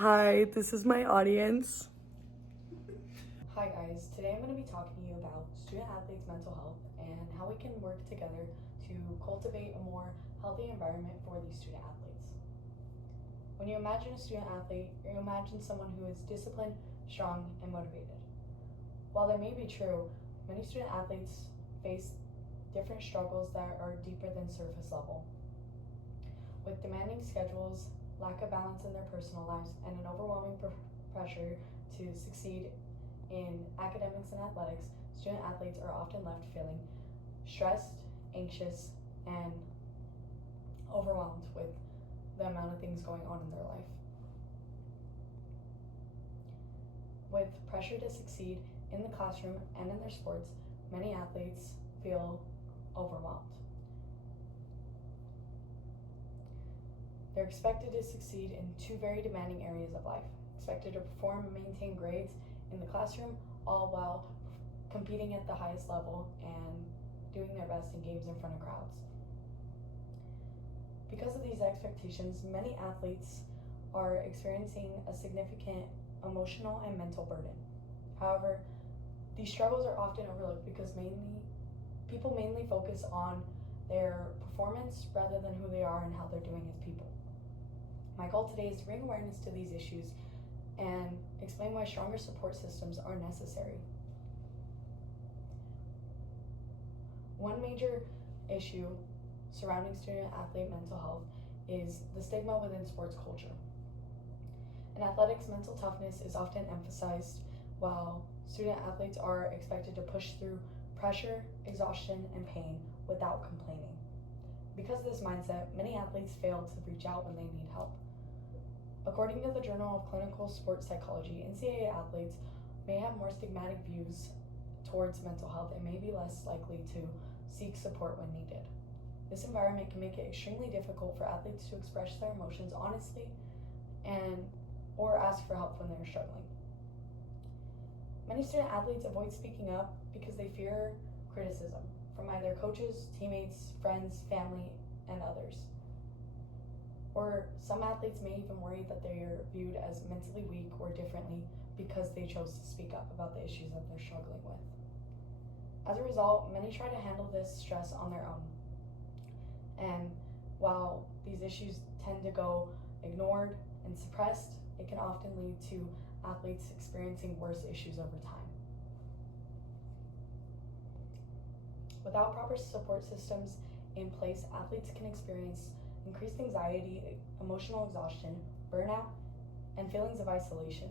Hi, this is my audience. Hi guys, today I'm going to be talking to you about student athletes' mental health and how we can work together to cultivate a more healthy environment for these student athletes. When you imagine a student athlete, you imagine someone who is disciplined, strong, and motivated. While that may be true, many student athletes face different struggles that are deeper than surface level. With demanding schedules, lack of balance in their personal lives, and an overwhelming pressure to succeed in academics and athletics, student athletes are often left feeling stressed, anxious, and overwhelmed with the amount of things going on in their life. With pressure to succeed in the classroom and in their sports, many athletes feel overwhelmed. They're expected to succeed in two very demanding areas of life, expected to perform and maintain grades in the classroom, all while competing at the highest level and doing their best in games in front of crowds. Because of these expectations, many athletes are experiencing a significant emotional and mental burden. However, these struggles are often overlooked because people mainly focus on their performance rather than who they are and how they're doing as people. My goal today is to bring awareness to these issues and explain why stronger support systems are necessary. One major issue surrounding student athlete mental health is the stigma within sports culture. In athletics, mental toughness is often emphasized, while student athletes are expected to push through pressure, exhaustion, and pain without complaining. Because of this mindset, many athletes fail to reach out when they need help. According to the Journal of Clinical Sports Psychology, NCAA athletes may have more stigmatic views towards mental health and may be less likely to seek support when needed. This environment can make it extremely difficult for athletes to express their emotions honestly or ask for help when they're struggling. Many student athletes avoid speaking up because they fear criticism from either coaches, teammates, friends, family, and others. Or some athletes may even worry that they are viewed as mentally weak or differently because they chose to speak up about the issues that they're struggling with. As a result, many try to handle this stress on their own. And while these issues tend to go ignored and suppressed, it can often lead to athletes experiencing worse issues over time. Without proper support systems in place, athletes can experience increased anxiety, emotional exhaustion, burnout, and feelings of isolation.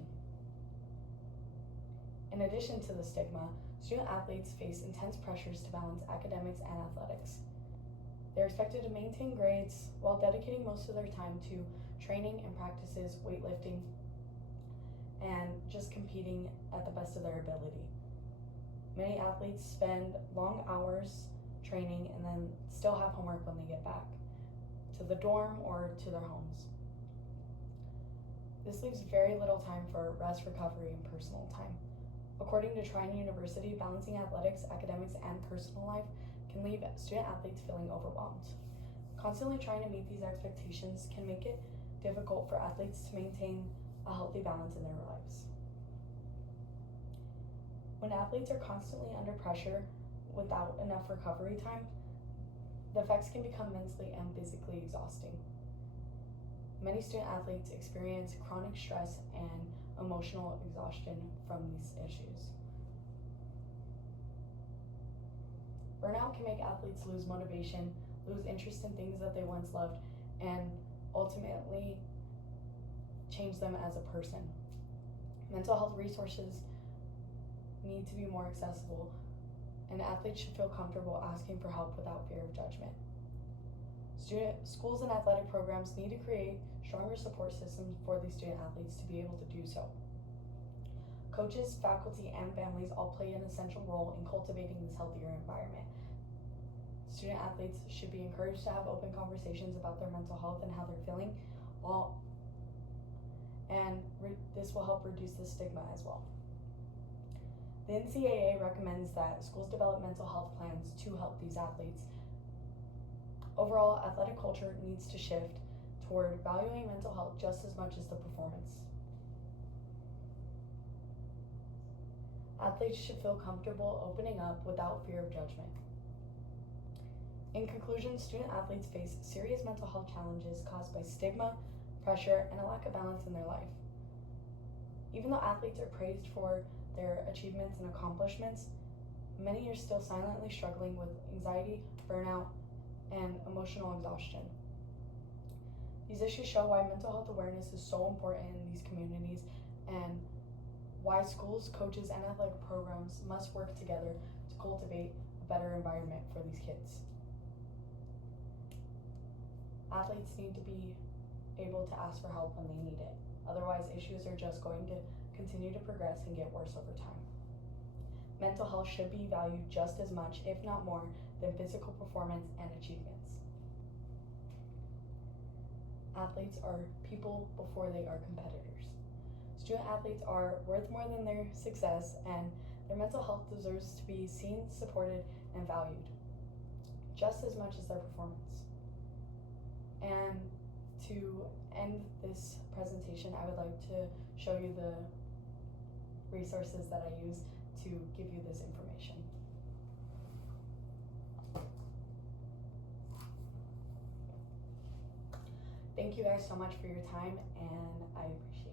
In addition to the stigma, student athletes face intense pressures to balance academics and athletics. They're expected to maintain grades while dedicating most of their time to training and practices, weightlifting, and just competing at the best of their ability. Many athletes spend long hours training and then still have homework when they get back to the dorm or to their homes. This leaves very little time for rest, recovery, and personal time. According to Trine University, balancing athletics, academics, and personal life can leave student athletes feeling overwhelmed. Constantly trying to meet these expectations can make it difficult for athletes to maintain a healthy balance in their lives. When athletes are constantly under pressure without enough recovery time, the effects can become mentally and physically exhausting. Many student athletes experience chronic stress and emotional exhaustion from these issues. Burnout can make athletes lose motivation, lose interest in things that they once loved, and ultimately change them as a person. Mental health resources need to be more accessible, and athletes should feel comfortable asking for help without fear of judgment. Schools and athletic programs need to create stronger support systems for these student athletes to be able to do so. Coaches, faculty, and families all play an essential role in cultivating this healthier environment. Student athletes should be encouraged to have open conversations about their mental health and how they're feeling, this will help reduce the stigma as well. The NCAA recommends that schools develop mental health plans to help these athletes. Overall, athletic culture needs to shift toward valuing mental health just as much as the performance. Athletes should feel comfortable opening up without fear of judgment. In conclusion, student athletes face serious mental health challenges caused by stigma, pressure, and a lack of balance in their life. Even though athletes are praised for their achievements and accomplishments, many are still silently struggling with anxiety, burnout, and emotional exhaustion. These issues show why mental health awareness is so important in these communities and why schools, coaches, and athletic programs must work together to cultivate a better environment for these kids. Athletes need to be able to ask for help when they need it. Otherwise, issues are just going to continue to progress and get worse over time. Mental health should be valued just as much, if not more, than physical performance and achievements. Athletes are people before they are competitors. Student athletes are worth more than their success, and their mental health deserves to be seen, supported, and valued just as much as their performance. And to end this presentation, I would like to show you the resources that I use to give you this information. Thank you guys so much for your time, and I appreciate it.